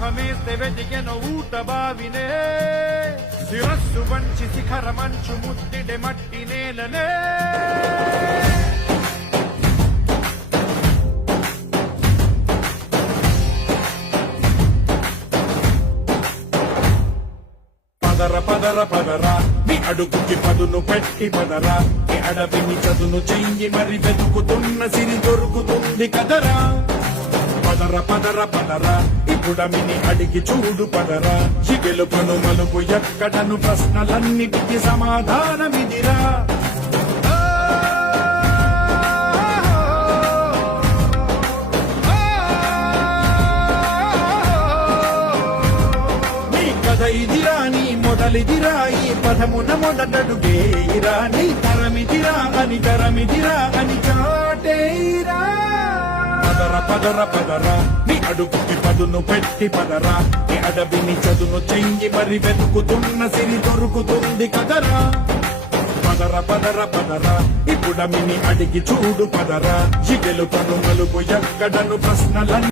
దాహమేస్తే వెతికెను ఊట బావినే శిరస్సు వంచి శిఖర మంచు ముద్దిడే మట్టి నేలనే పదర పదర పదరా నీ అడుగుకి పదును పెట్టి పదరా నీ అడవిని చదును చెయ్యి మరి వెతుకుతున్న సిరి దొరుకుతుంది కదరా పదర పదర పదరా ఇప్పుడమిని అడిగి చూడు పదరా ఈ గెలుపును మలుపు ఎక్కడను ప్రశ్నలన్నిటికీ సమాధానమిదిరా ఇదిరా నీ మొదలిదిరా ఈ పదమున మొదటడుగేరా నీ తరమిదిరా అని చాటేరా పదర పదర పదరా నీ అడుగుకి పదును పెట్టి పదరా నీ అడవిని చదును చెయ్యి మరి వెతుకుతున్న సిరి దొరుకుతుంది కదరా పదర పదర పదరా ఇప్పుడమిని అడిగి చూడు పదరా ఈ గెలుపను మలుపు ఎక్కడను ప్రశ్నలన్నీ